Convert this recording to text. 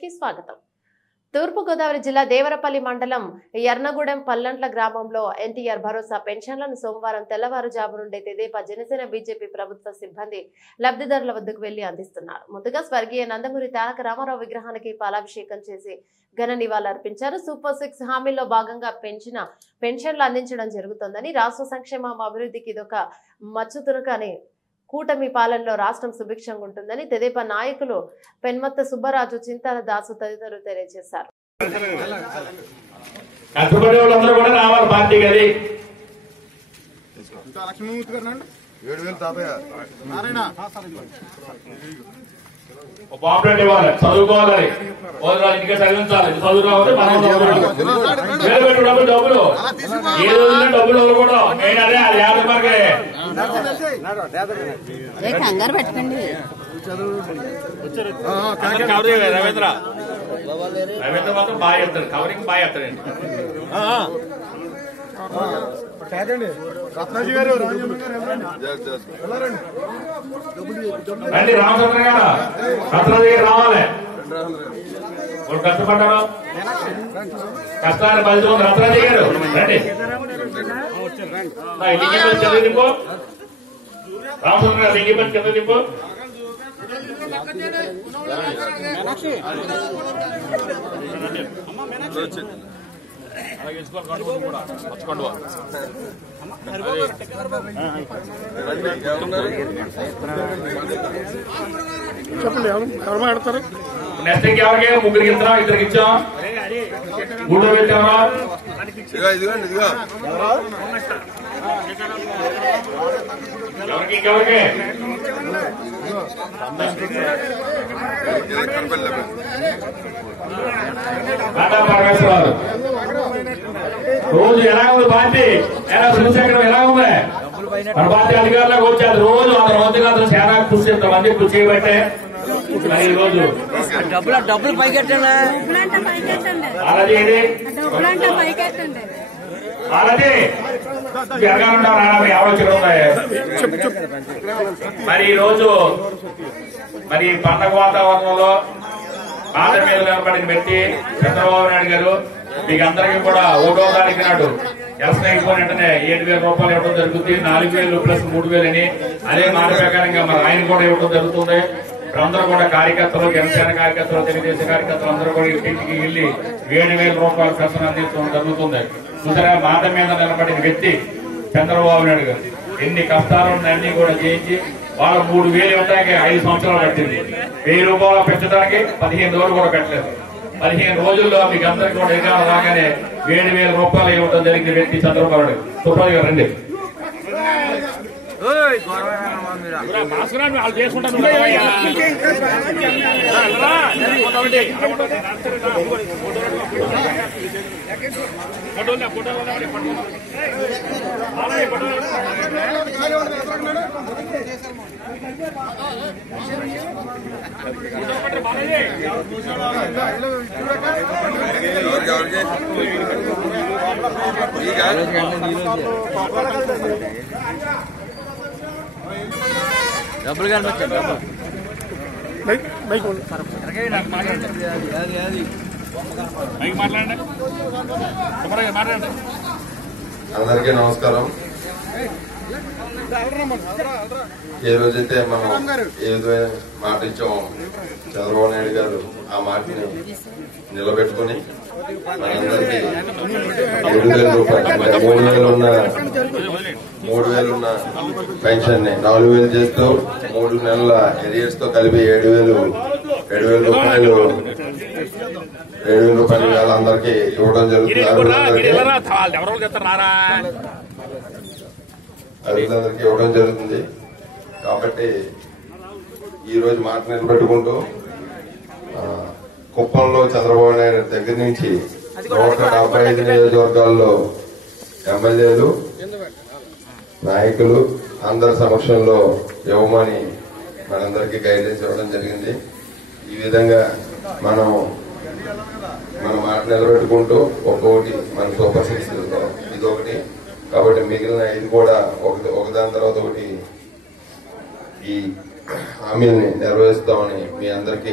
కి స్వాగతం. తూర్పు గోదావరి జిల్లా దేవరపల్లి మండలం యర్నగూడెం పల్లంట్ల గ్రామంలో ఎన్టీఆర్ భరోసా పెన్షన్లను సోమవారం తెల్లవారుజాము నుండి తెదేపా జనసేన బీజేపీ ప్రభుత్వ సిబ్బంది లబ్ధిదారుల వద్దకు వెళ్లి అందిస్తున్నారు. ముందుగా స్వర్గీయ నందమూరి తారక రామారావు విగ్రహానికి పాలాభిషేకం చేసి ఘన నివాళులర్పించారు. సూపర్ 6 హామీల్లో భాగంగా పెన్షన్లు అందించడం జరుగుతోందని, రాష్ట్ర సంక్షేమ అభివృద్ధికి ఇదొక మచ్చుతునకని, కూటమి పాలనలో రాష్ట్రం సుభిక్షంగా ఉంటుందని తెదేపా నాయకులు పెన్మత్త సుబ్బరాజు, చింతాల దాసు తదితరులు తెలియజేశారు. పాపులేట్ ఇవ్వాలి, చదువుకోవాలి, ఇంటికి చదివించాలి, చదువు రావాలి, డబ్బులు ఏదో డబ్బులు కూడా మెయిన్ అదే అది 50 రూపాయలకే కంగారు పెట్టండి. రవీంద్ర మాత్రం బాగా చెప్తాడు, కవరింగ్ బాగా చెప్తాడండి. రండి రామచంద్ర గారు, రత్నాజీ గారు రావాలి. వాళ్ళు కష్టపడ్డారు, కష్టాన్ని ఫలితం రత్నాజీ గారు రండి. ఇంటికి చదువు నింపు, రామచంద్ర గారు ఇంటికి చదువు నింపు. చెప్పండి, ఎవరు మాట్లాడతారు? నెక్స్ట్ ఎవరికైనా ముగ్గురికి ఇద్దరం, ఇద్దరికి ఇచ్చాం, గుడ్లో పెట్టామా? ఎవరికి ఇంకెవరికి పరమేశ్వరరావు రోజు ఎలా ఉంది పార్టీ, ఎలా చూసేయడం ఎలా ఉంది మన పార్టీ అధికారులకు వచ్చారు. రోజు అందరి మందిగా చాలా కృషి, ఎంతమంది కృషి చేయబట్టే ఈ రోజు డబ్బులు పైకెట్టండి. అలాగే అలాగే జరగాలంటే ఆలోచనలు ఉన్నాయి. మరి ఈ రోజు మరి పండగ వాతావరణంలో బాధ మీద నిలబడిన వ్యక్తి చంద్రబాబు నాయుడు గారు మీకు అందరికీ కూడా 1వ తారీఖు నాడు ఎలక్షన్ అయిపోయిన వెంటనే 7,000 రూపాయలు ఇవ్వడం జరుగుతుంది. 4,000 ప్లస్ 3,000 అని అదే మాట ప్రకారంగా మరి ఆయన కూడా ఇవ్వడం జరుగుతుంది. అందరూ కూడా కార్యకర్తలు, జనసేన కార్యకర్తలు, తెలుగుదేశం కార్యకర్తలు అందరూ కూడా ఇంటికి వెళ్లి 7,000 రూపాయల పెన్షన్ అందించడం జరుగుతుంది. చూసారా, మాట మీద నిలబడిన వ్యక్తి చంద్రబాబు నాయుడు గారు ఎన్ని కష్టాలన్నీ కూడా చేయించి వాళ్ళ 3,000 ఇవ్వడానికి 5 సంవత్సరాలు పట్టింది. 1,000 రూపాయలు పెంచడానికి 15 రోజులు కూడా పెట్టలేదు. 15 రోజుల్లో మీకు అందరికీ కూడా ఎదురు రాగానే 7,000 రూపాయలు ఇవ్వడం జరిగిన వ్యక్తి చంద్రబాబు నాయుడు. సుబ్రాజు గారు రండి. డబ్బులు కనిపించండి. అందరికీ నమస్కారం. ఏ రోజైతే మనం ఏదో మాట ఇచ్చామో చంద్రబాబు నాయుడు గారు ఆ మాటని నిలబెట్టుకుని మనందరికీ 7,000 రూపాయలు, 3,000 ఉన్న పెన్షన్ ని 4,000 చేస్తూ 3 నెలల ఎరియర్స్ తో కలిపి 7,000 రూపాయలు అందరికీ ఇవ్వడం జరుగుతుంది. అభివృద్ధి ఇవ్వడం జరుగుతుంది. కాబట్టి ఈ రోజు మాట నిలబెట్టుకుంటూ కుప్పంలో చంద్రబాబు నాయుడు దగ్గర నుంచి 175 నియోజకవర్గాల్లో ఎమ్మెల్యేలు, నాయకులు అందరి సమక్షంలో ఇవ్వమని మనందరికీ గైడెన్స్ ఇవ్వడం జరిగింది. ఈ విధంగా మనం మన మాట నిలబెట్టుకుంటూ ఒక్కొక్కటి మన సూపర్ 6 ఇదొకటి. కాబట్టి మిగిలిన ఇది కూడా ఒకదాని తర్వాత ఒకటి ఈ హామీల్ని నెరవేరుస్తామని మీ అందరికీ